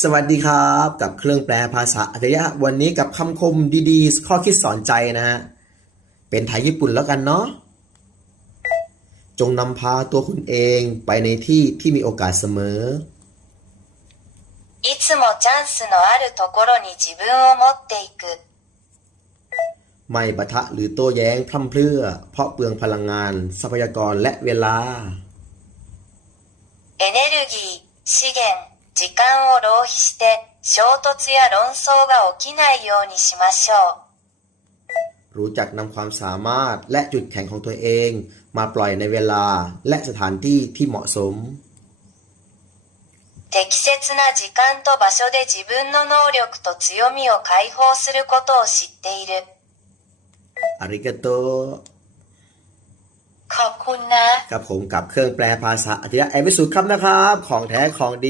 สวัสดีครับ กับเครื่องแปลภาษาอัจฉริยะวันนี้กับคำคมดีๆ ข้อคิดสอนใจนะฮะ เป็นไทยญี่ปุ่นแล้วกันเนาะจงนำพาตัวคุณเองไปในที่ที่มีโอกาสเสมอ いつもチャンスのあるところに自分を持っていく。 ไม่ปะทะหรือโต้แย้งพร่ำเพรื่อ เพราะเปลืองพลังงาน ทรัพยากรและเวลา エネルギー、資源、 時間を浪費して衝突や論争が起きないようにしましょう。 รู้จักนำความสามารถและจุดแข็งของตัวเอง มาปล่อยในเวลาและสถานที่ที่เหมาะสม 適切な時間と場所で自分の能力と強みを解放することを知っている。 อาริกาโต ขอบคุณนะ กับผมกับเครื่องแปลภาษาอัจฉริยะเอพิสูดครับนะครับ ของแท้ของดี